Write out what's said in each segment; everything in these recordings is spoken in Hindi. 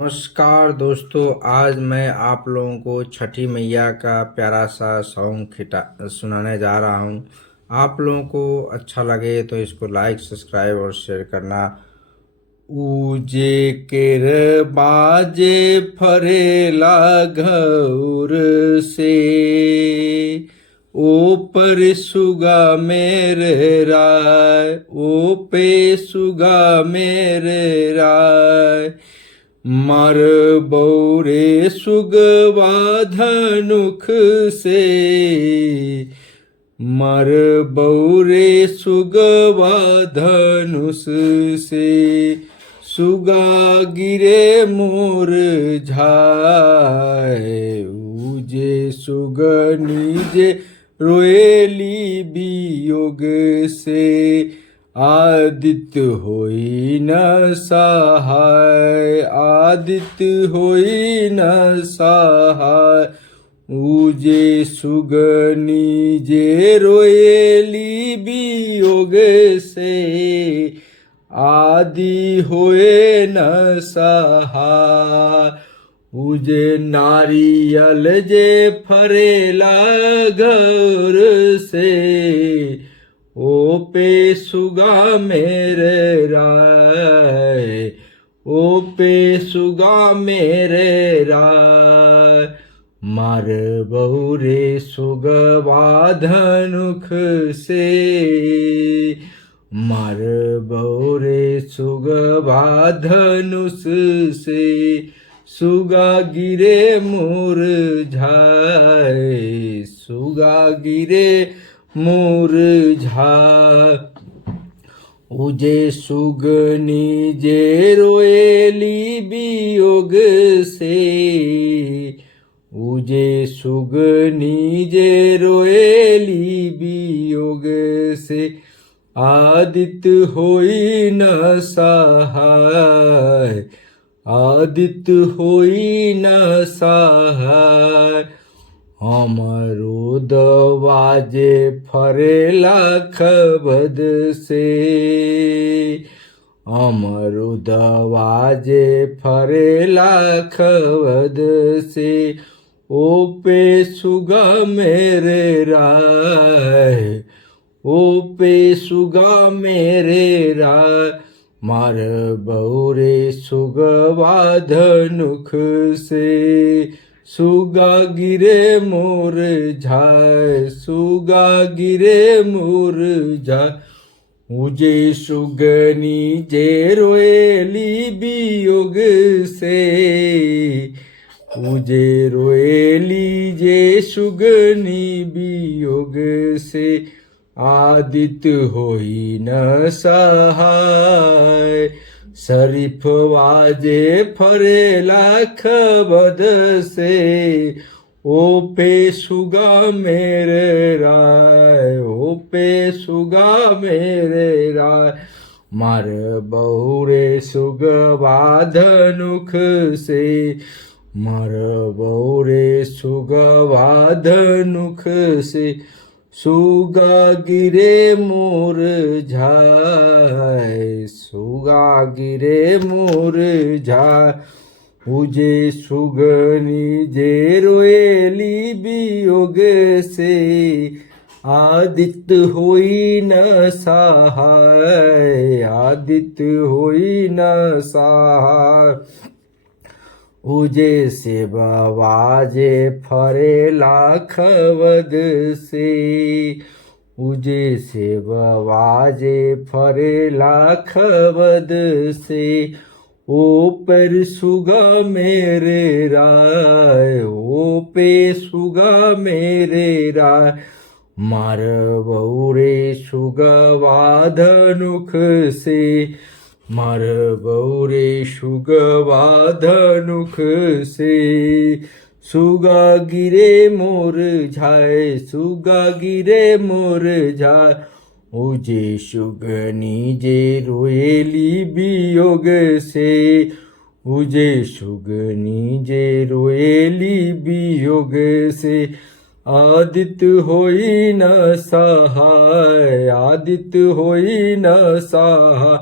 नमस्कार दोस्तों, आज मैं आप लोगों को छठी मैया का प्यारा सा सॉन्ग खिटा सुनाने जा रहा हूँ। आप लोगों को अच्छा लगे तो इसको लाइक, सब्सक्राइब और शेयर करना। ऊजे केर बाजे फरेला घौर से, ओ पर सुगा मेरे राय, ओ पे सुगा मेरे राय। मर बौरे सुगवा धनुख से, मर बौरे सुगवा धनुष से। सुगा गिरे मोर झाय, उजे सुगनी जे रोएली वियोग से। आदित्य होई न सहाय, आदित्य होई न सहाय। उजे सुगनी जे रोएली वियोग से, आदि होए न सहाय। उजे नारियल जे फरेला घर से, ओ पे सुगा मेरे राय, ओ पे सुगा मेरे राय। मर बौरे सुगवा धनुख से, मर बौरे सुगवा धनुष से। सुगा गिरे मुरझाए, सुगा गिरे मुरझाए। उजे सुगनी जे रोएली वियोग से, उजे सुगनी जे रोएली वियोग से। आदित्य होई न सहाय, आदित्य होई न सहाय। अमरूद वाजे फरेला खबद से, अमरूद वाजे फरेला खबद से। ओ पे सुगा मेरे राय, ओ पे सुगा मेरे राय। मर बौरे सुगवा धनुख से, सुगा गिरे मोर झाय, सुगा गिरे मोर झाय। उजे सुगनी जे रोएली वियोग से, उजे रोएली जे सुगनी वियोग से। आदित्य होई न सहाय, शरीफ वाजे फरेला खबद से। ओ पे सुगा मेरे राय, ओ पे सुगा मेरे राय। मर बौरे सुगवा धनुख से, मर बौरे सुगवा धनुख से। सुगा गिरे मोर झाय, सुगा गिरे मोर झाय। उजे सुगनी जे रोएली वियोग से, आदित्य होई न सहाय, आदित्य होई न सहाय। उजे से बाजे फरेला खबद से, उजे से बाजे फरेला खबद से। ओ पर सुगा मेरे राय, ओ पे सुगा मेरे राय। मर बौरे सुगवा धनुख से, मर बौरे सुगवा धनुख से। सुगा गिरे मोर झाय, सुगा गिरे मोर झाय। उजे सुगनी जे रोएली वियोग से, उजे सुगनी जे रोएली वियोग से। आदित्य होई न सहाय, आदित्य होई न सहाय।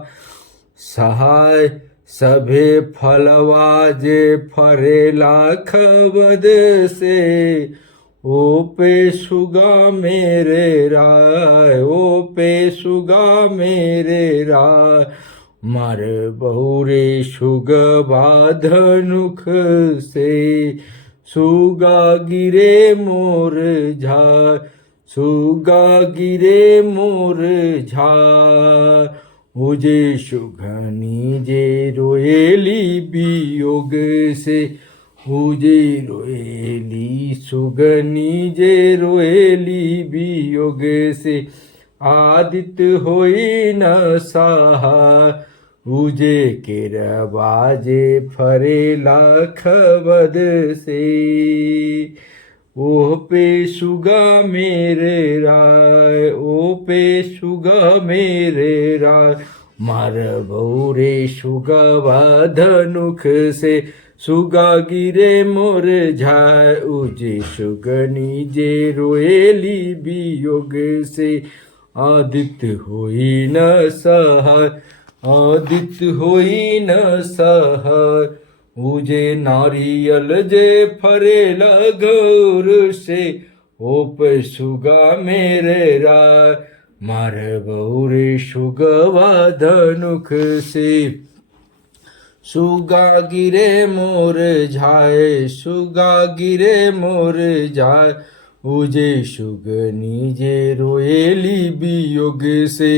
सहाय सभे फलवा जे फरेला खबद से, ओ पे सुगा मेरे राय, ओ पे सुगा मेरे राय। मार बहुरे सुगवा धनुख से, सुगा गिरे मोर झाय, सुगा गिरे मोर झाय। उजे सुघनी जे रोएली वियोग से, उजे रोएली सुगनी जे रोएली वियोग से। आदित्य होई न सहाय, उजे केरवा जे फरेला खबद से, ओह पे सुगा मेरे राय, ओ पे सुगा मेरे राय। मार बहुरे सुगवा धनुख से, सुगा गिरे मोर झाय। उजे सुगनी जे रोएली वियोग से, आदित्य होई न सहाय, आदित्य होई न सहाय। उजे नारियल जे फरेला घोर से, ओ पे सुगा मेरे राय। मार बहुरे सुगवा धनुख से, सुगा गिरे मोर झाय, सुगा गिरे मोर झाय। उजे सुगनी जे रोएली वियोग से,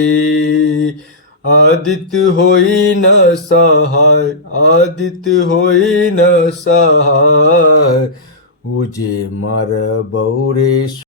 आदित्य होई न सहाय, आदित्य होई न सहाय। उजे मार बहुरे